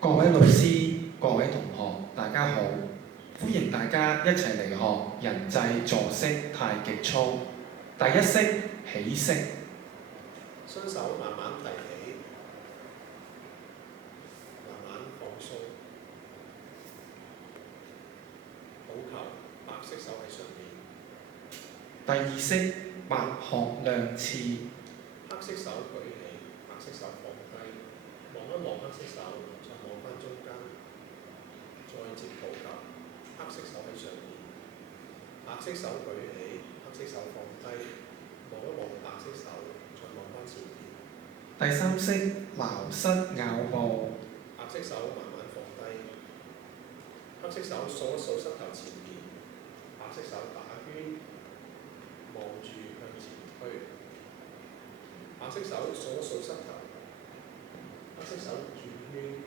各位老師、各位同學，大家好！歡迎大家一齊嚟學人際坐式太極操。第一式起式，雙手慢慢提起，慢慢放鬆。抱球，白色手喺上面。第二式白鶴亮翅，黑色手舉起，白色手放低，望一望黑色手，再望翻中間，再接抱球，黑色手喺上面。白色手舉起，黑色手放低，望一望白色手，再望翻前面。第三式矛膝咬步，白色手慢慢放低，黑色手掃一掃膝頭前面，白色手打圈，望住向前推。白色手掃一掃膝頭，黑色手轉圈，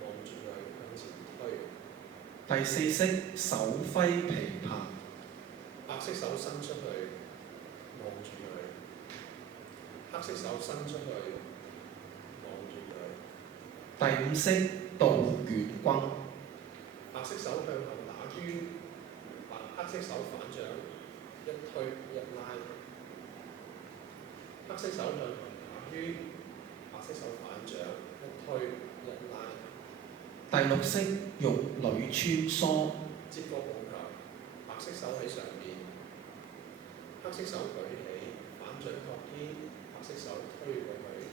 望住佢向前推。第四式手揮琵琶，白色手伸出去，望住佢；黑色手伸出去，望住佢。第五式倒捲棍，白色手向後打圈，黑色手反掌，一推一拉。黑色手向後打圈，白色手反掌，一推一拉。第六式玉女穿梭，接個抱球，白色手喺上面，黑色手舉起，反掌托肩，白色手推過去，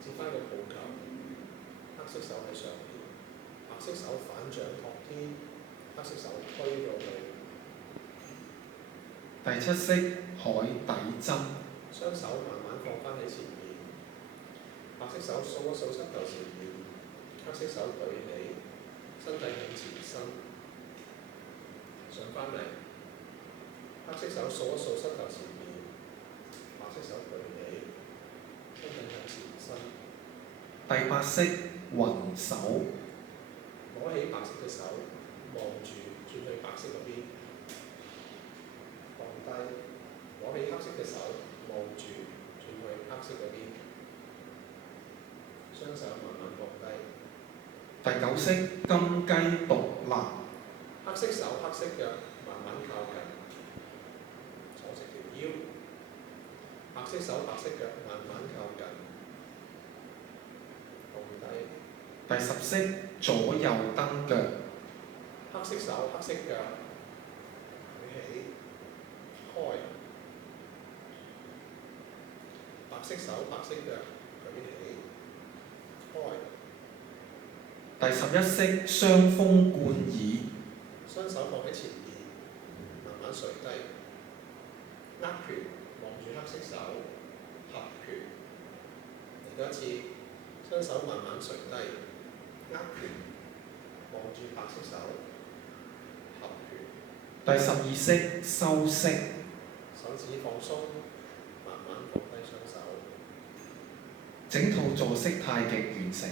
接翻個抱球，黑色手喺上面，白色手反掌托肩，黑色手推過去。第七式海底針，雙手慢慢放翻喺前面，白色手掃一掃膝頭前面，黑色手舉起，身體向前伸，上翻嚟，黑色手掃一掃膝頭前面，白色手舉起，身體向前伸。第八式雲手，攞起白色嘅手，望住轉去白色嗰邊，放低，攞起黑色嘅手，望住轉去黑色嗰邊，雙手慢慢放低。第九式金雞獨立，黑色手黑色腳慢慢靠近，坐直條腰。白色手白色腳慢慢靠近，放低。第十式左右蹬腳，黑色手黑色腳舉起，開。白色手白色腳舉起，開。第十一式雙風貫耳，雙手放喺前面，慢慢垂低，握拳望住黑色手，合拳。嚟多一次，雙手慢慢垂低，握拳望住白色手，合拳。第十二式收式，手指放鬆，慢慢放低雙手。整套坐式太極完成。